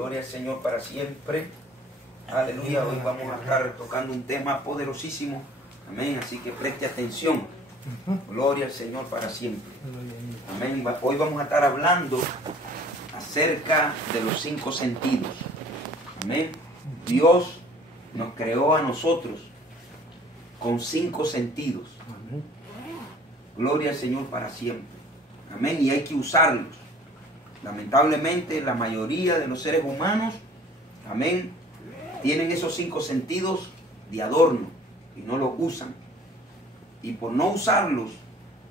Gloria al Señor para siempre. Aleluya. Hoy vamos a estar tocando un tema poderosísimo. Amén. Así que preste atención. Gloria al Señor para siempre. Amén. Hoy vamos a estar hablando acerca de los 5 sentidos. Amén. Dios nos creó a nosotros con 5 sentidos. Gloria al Señor para siempre. Amén. Y hay que usarlos. Lamentablemente la mayoría de los seres humanos, amén, tienen esos 5 sentidos de adorno y no los usan. Y por no usarlos,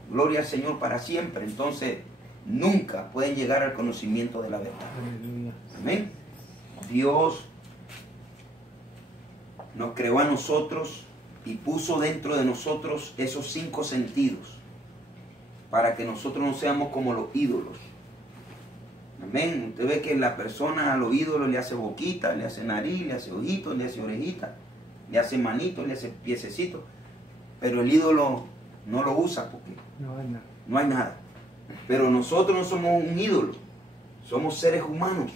gloria al Señor para siempre, entonces nunca pueden llegar al conocimiento de la verdad. Amén. Dios nos creó a nosotros y puso dentro de nosotros esos 5 sentidos para que nosotros no seamos como los ídolos. Amén. Usted ve que la persona a los ídolos le hace boquita, le hace nariz, le hace ojitos, le hace orejita, le hace manito, le hace piececito, pero el ídolo no lo usa porque no hay nada. Pero nosotros no somos un ídolo, somos seres humanos.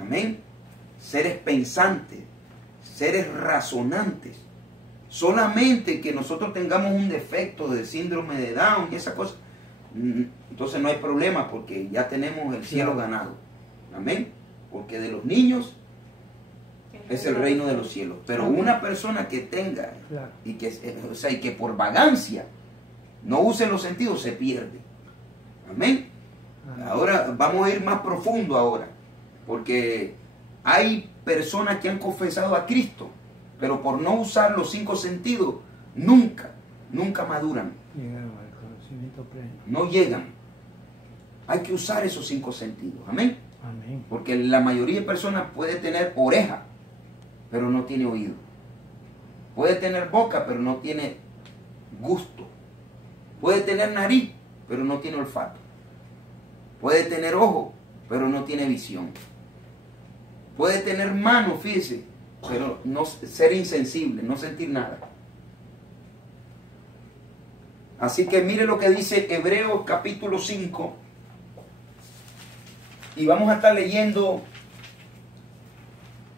Amén. Seres pensantes, seres razonantes. Solamente que nosotros tengamos un defecto de síndrome de Down y esa cosa, entonces no hay problema porque ya tenemos el cielo ganado. Amén. Porque de los niños es el reino de los cielos. Pero una persona que tenga y que por vagancia no use los sentidos se pierde. Amén. Ahora vamos a ir más profundo ahora, porque hay personas que han confesado a Cristo, pero por no usar los 5 sentidos nunca maduran. No llegan. Hay que usar esos 5 sentidos. Amén. Amén. Porque la mayoría de personas puede tener oreja, pero no tiene oído. Puede tener boca, pero no tiene gusto. Puede tener nariz, pero no tiene olfato. Puede tener ojo, pero no tiene visión. Puede tener mano, fíjese, pero no ser insensible, no sentir nada. Así que mire lo que dice Hebreos capítulo 5. Y vamos a estar leyendo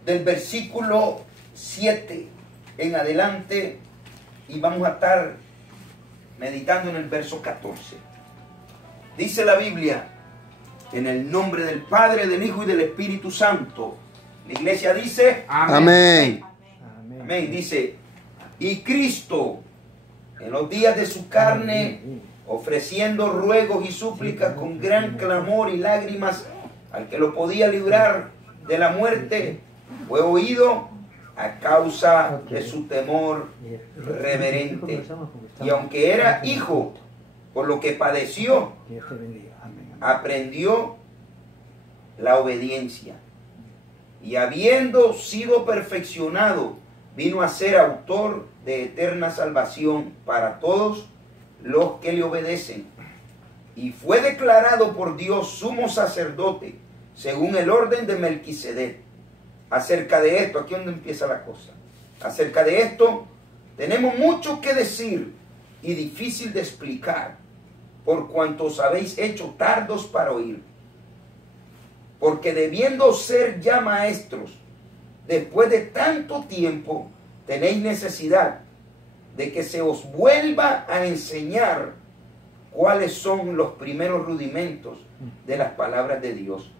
del versículo 7 en adelante. Y vamos a estar meditando en el verso 14. Dice la Biblia, en el nombre del Padre, del Hijo y del Espíritu Santo. La iglesia dice, amén. Amén. Amén. Dice, y Cristo, en los días de su carne, ofreciendo ruegos y súplicas con gran clamor y lágrimas al que lo podía librar de la muerte, fue oído a causa de su temor reverente. Y aunque era hijo, por lo que padeció, aprendió la obediencia. Y habiendo sido perfeccionado, vino a ser autor de eterna salvación para todos los que le obedecen. Y fue declarado por Dios sumo sacerdote, según el orden de Melquisedec. Acerca de esto, aquí es donde empieza la cosa. Acerca de esto, tenemos mucho que decir y difícil de explicar, por cuanto os habéis hecho tardos para oír. Porque debiendo ser ya maestros, después de tanto tiempo, tenéis necesidad de que se os vuelva a enseñar cuáles son los primeros rudimentos de las palabras de Dios.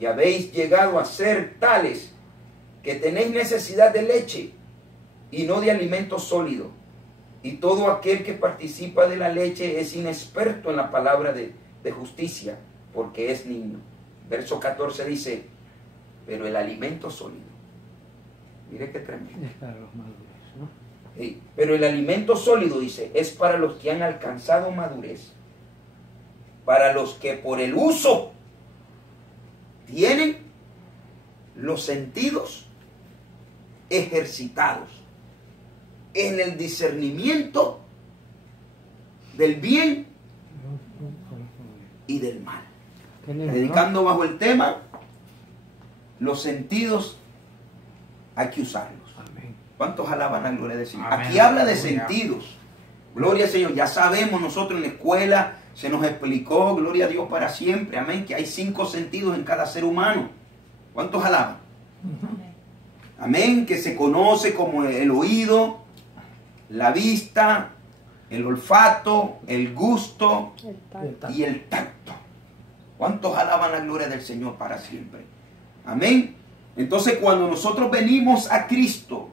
Y habéis llegado a ser tales que tenéis necesidad de leche y no de alimento sólido. Y todo aquel que participa de la leche es inexperto en la palabra de justicia, porque es niño. Verso 14 dice, pero el alimento sólido. Mire qué tremendo. Es para los maduros, ¿no? Sí, pero el alimento sólido, dice, es para los que han alcanzado madurez. Para los que por el uso tienen los sentidos ejercitados en el discernimiento del bien y del mal. Predicando bajo el tema, los sentidos hay que usarlos. ¿Cuántos alaban la gloria del Señor? Aquí habla de sentidos. Gloria al Señor. Ya sabemos nosotros en la escuela, se nos explicó, gloria a Dios para siempre, amén, que hay 5 sentidos en cada ser humano. ¿Cuántos alaban? Amén, que se conoce como el oído, la vista, el olfato, el gusto y el tacto. ¿Cuántos alaban la gloria del Señor para siempre? Amén. Entonces cuando nosotros venimos a Cristo,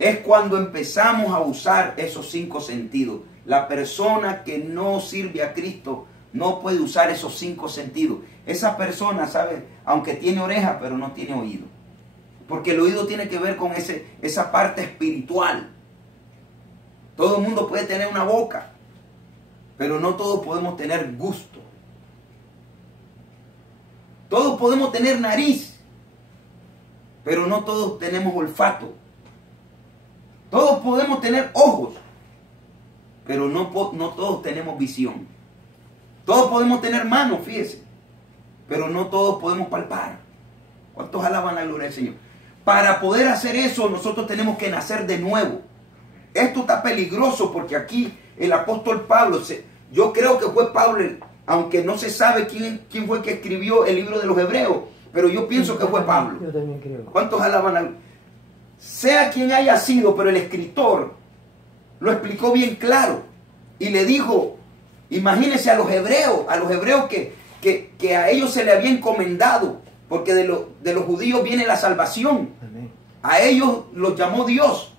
es cuando empezamos a usar esos 5 sentidos. La persona que no sirve a Cristo no puede usar esos 5 sentidos. Esa persona, ¿sabe? Aunque tiene oreja, pero no tiene oído. Porque el oído tiene que ver con esa parte espiritual. Todo el mundo puede tener una boca, pero no todos podemos tener gusto. Todos podemos tener nariz, pero no todos tenemos olfato. Todos podemos tener ojos, pero no todos tenemos visión. Todos podemos tener manos, fíjese, pero no todos podemos palpar. ¿Cuántos alaban la gloria del Señor? Para poder hacer eso, nosotros tenemos que nacer de nuevo. Esto está peligroso porque aquí el apóstol Pablo, yo creo que fue Pablo, aunque no se sabe quién fue que escribió el libro de los Hebreos, pero yo pienso que fue Pablo. Yo también creo. ¿Cuántos alaban a sea quien haya sido, pero el escritor lo explicó bien claro y le dijo, imagínense a los hebreos que a ellos se le había encomendado, porque de los judíos viene la salvación. Amén. A ellos los llamó Dios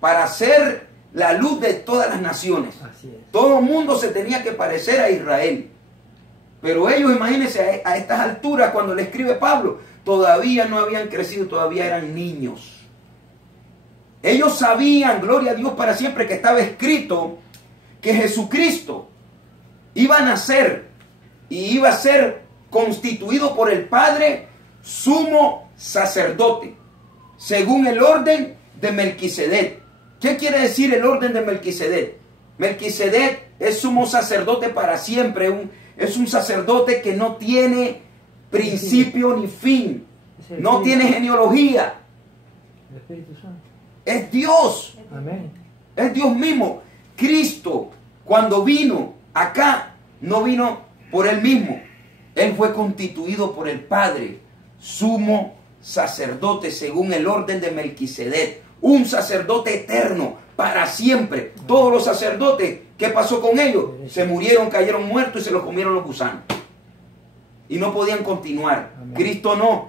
para ser la luz de todas las naciones. Así es. Todo el mundo se tenía que parecer a Israel. Pero ellos, imagínense, a estas alturas, cuando le escribe Pablo, todavía no habían crecido, todavía eran niños. Ellos sabían, gloria a Dios para siempre, que estaba escrito que Jesucristo iba a nacer y iba a ser constituido por el Padre sumo sacerdote, según el orden de Melquisedec. ¿Qué quiere decir el orden de Melquisedec? Melquisedec es sumo sacerdote para siempre, es un sacerdote que no tiene principio ni fin, no tiene genealogía. El Espíritu Santo. Es Dios. Amén. Es Dios mismo. Cristo, cuando vino acá, no vino por él mismo. Él fue constituido por el Padre, sumo sacerdote, según el orden de Melquisedec. Un sacerdote eterno, para siempre. Todos los sacerdotes, ¿qué pasó con ellos? Se murieron, cayeron muertos y se los comieron los gusanos. Y no podían continuar. Amén. Cristo no.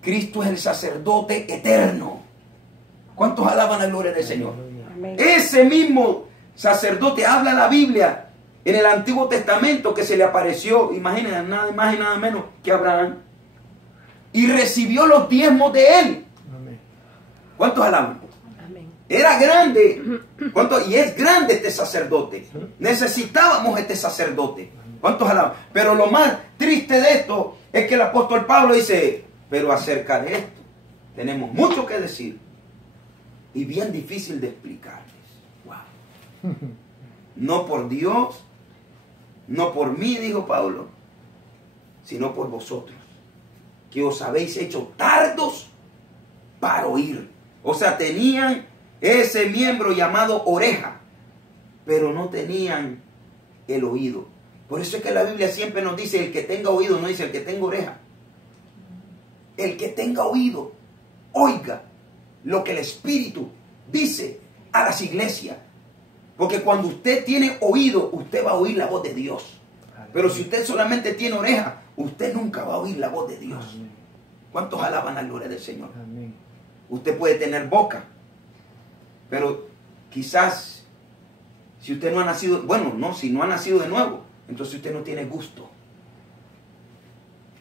Cristo es el sacerdote eterno. ¿Cuántos alaban la gloria del Señor? Amén. Ese mismo sacerdote habla la Biblia en el Antiguo Testamento que se le apareció, imagínense, nada más y nada menos que Abraham, y recibió los diezmos de él. Amén. ¿Cuántos alaban? Amén. Era grande. Y es grande este sacerdote. Necesitábamos este sacerdote. ¿Cuántos alaban? Pero lo más triste de esto es que el apóstol Pablo dice, pero acerca de esto tenemos mucho que decir y bien difícil de explicarles. Wow. No por Dios, no por mí, dijo Pablo, sino por vosotros, que os habéis hecho tardos para oír. O sea, tenían ese miembro llamado oreja, pero no tenían el oído. Por eso es que la Biblia siempre nos dice, el que tenga oído, no dice el que tenga oreja. El que tenga oído, oiga lo que el Espíritu dice a las iglesias. Porque cuando usted tiene oído, usted va a oír la voz de Dios. Pero si usted solamente tiene oreja, usted nunca va a oír la voz de Dios. Amén. ¿Cuántos alaban la gloria del Señor? Amén. Usted puede tener boca, pero quizás si usted no ha nacido, bueno, no, si no ha nacido de nuevo, entonces usted no tiene gusto.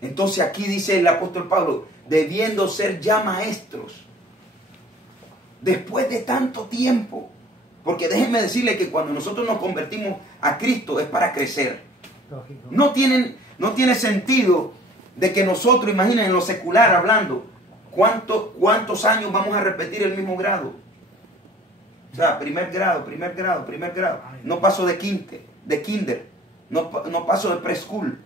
Entonces aquí dice el apóstol Pablo, debiendo ser ya maestros, después de tanto tiempo, porque déjenme decirle que cuando nosotros nos convertimos a Cristo es para crecer. Lógico. No tiene sentido de que nosotros, imaginen en lo secular hablando, ¿cuántos años vamos a repetir el mismo grado? O sea, primer grado. No paso de kinder, no paso de preschool.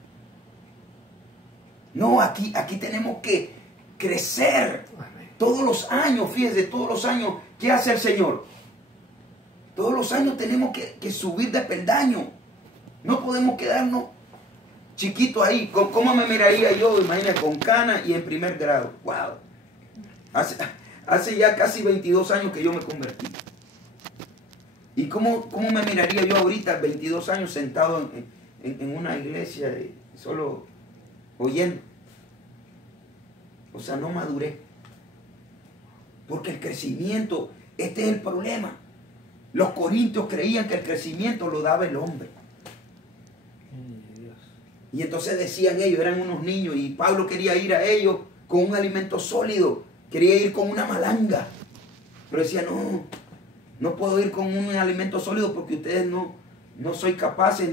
No, aquí tenemos que crecer. Amén. Todos los años, fíjense, todos los años, ¿qué hace el Señor? Todos los años tenemos que subir de peldaño. No podemos quedarnos chiquito ahí. ¿Cómo me miraría yo? Imagínate, con cana y en primer grado. ¡Wow! Hace ya casi 22 años que yo me convertí. ¿Y cómo me miraría yo ahorita, 22 años, sentado en una iglesia, solo oyendo? O sea, no maduré. Porque el crecimiento, este es el problema. Los corintios creían que el crecimiento lo daba el hombre. Y entonces decían ellos, eran unos niños, y Pablo quería ir a ellos con un alimento sólido, quería ir con una malanga. Pero decía, no puedo ir con un alimento sólido porque ustedes no soy capaces,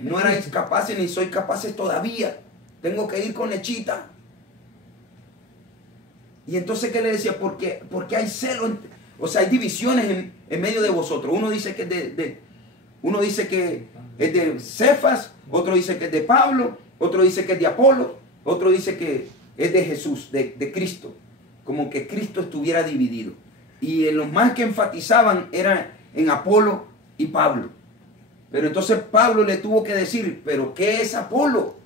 no erais capaces ni soy capaces todavía. Tengo que ir con lechita. Y entonces, ¿qué le decía? Porque hay celo, o sea, hay divisiones en medio de vosotros. Uno dice que es de Cefas, otro dice que es de Pablo, otro dice que es de Apolo, otro dice que es de Jesús, de Cristo. Como que Cristo estuviera dividido. Y en los más que enfatizaban eran en Apolo y Pablo. Pero entonces Pablo le tuvo que decir, ¿pero qué es Apolo?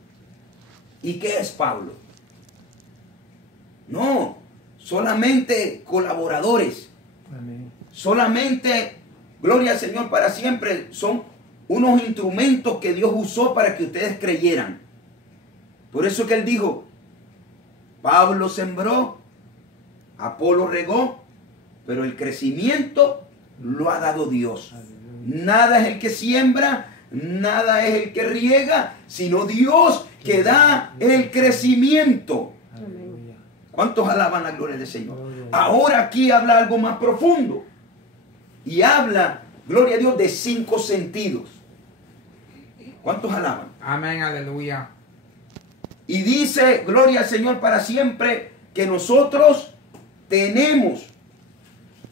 ¿Y qué es Pablo? No, solamente colaboradores. Amén. Solamente, gloria al Señor para siempre, son unos instrumentos que Dios usó para que ustedes creyeran. Por eso que él dijo, Pablo sembró, Apolo regó, pero el crecimiento lo ha dado Dios. Nada es el que siembra, nada es el que riega, sino Dios que da el crecimiento. ¿Cuántos alaban la gloria del Señor? Ahora aquí habla algo más profundo. Y habla, gloria a Dios, de 5 sentidos. ¿Cuántos alaban? Amén, aleluya. Y dice, gloria al Señor para siempre, que nosotros tenemos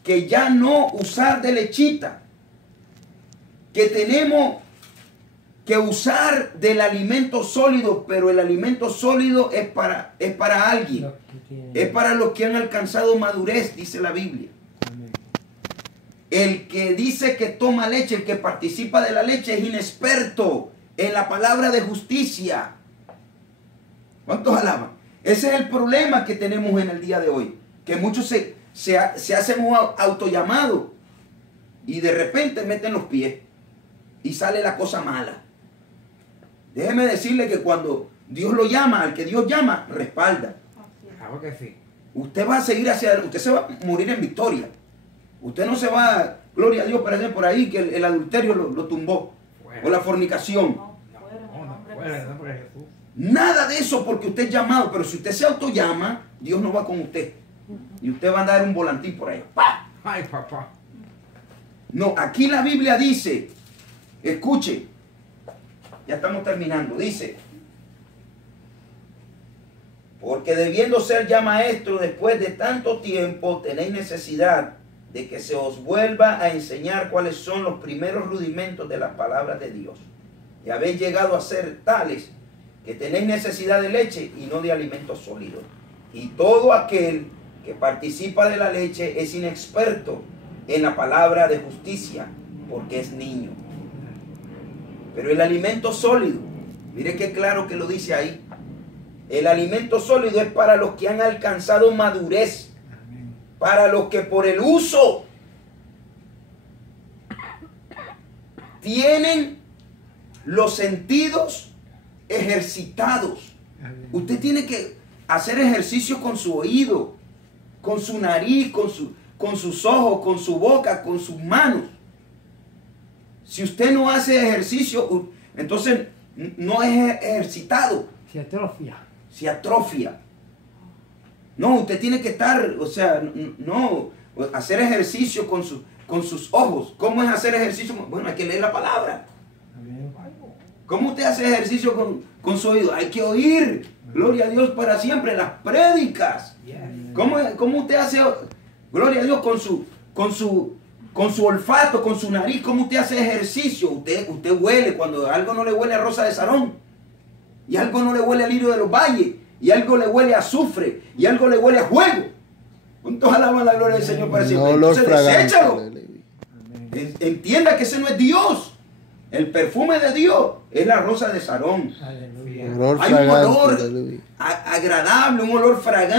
que ya no usar de lechita, que tenemos que usar del alimento sólido, pero el alimento sólido es para alguien, es para los que han alcanzado madurez, dice la Biblia. Amén. El que dice que toma leche, el que participa de la leche es inexperto en la palabra de justicia. ¿Cuántos alaban? Ese es el problema que tenemos en el día de hoy, que muchos se hacen un autollamado y de repente meten los pies y sale la cosa mala. Déjeme decirle que cuando Dios lo llama, al que Dios llama, respalda. Claro que sí. Usted va a seguir hacia adelante, usted se va a morir en victoria. Usted no se va, gloria a Dios, parece por ahí que el adulterio lo tumbó, Fuera. o la fornicación. No, fuera, en nombre de Jesús. Nada de eso porque usted es llamado, pero si usted se autollama, Dios no va con usted. Y usted va a andar un volantín por ahí. ¡Pah! Ay, papá. No, aquí la Biblia dice, escuche, ya estamos terminando, dice, porque debiendo ser ya maestro después de tanto tiempo, tenéis necesidad de que se os vuelva a enseñar cuáles son los primeros rudimentos de las palabras de Dios. Y habéis llegado a ser tales que tenéis necesidad de leche y no de alimento sólido. Y todo aquel que participa de la leche es inexperto en la palabra de justicia, porque es niño. Pero el alimento sólido, mire qué claro que lo dice ahí. El alimento sólido es para los que han alcanzado madurez, para los que por el uso tienen los sentidos ejercitados. Usted tiene que hacer ejercicio con su oído, con su nariz, con sus ojos, con su boca, con sus manos. Si usted no hace ejercicio, entonces no es ejercitado. Se atrofia. Se atrofia. No, usted tiene que estar, o sea, no, hacer ejercicio con sus ojos. ¿Cómo es hacer ejercicio? Bueno, hay que leer la palabra. Amén. ¿Cómo usted hace ejercicio con su oído? Hay que oír. Gloria a Dios para siempre, las prédicas. ¿Cómo usted hace, gloria a Dios, con su olfato, con su nariz? ¿Cómo usted hace ejercicio? Usted huele cuando algo no le huele a rosa de Sarón, y algo no le huele a lirio de los valles, y algo le huele a azufre, y algo le huele a fuego. ¿Cuántos alaban la gloria del Señor para siempre? Entonces deséchalo. Entienda que ese no es Dios. El perfume de Dios es la rosa de Sarón. Aleluya. Olor Hay un fragante, olor aleluya. agradable, un olor fragante.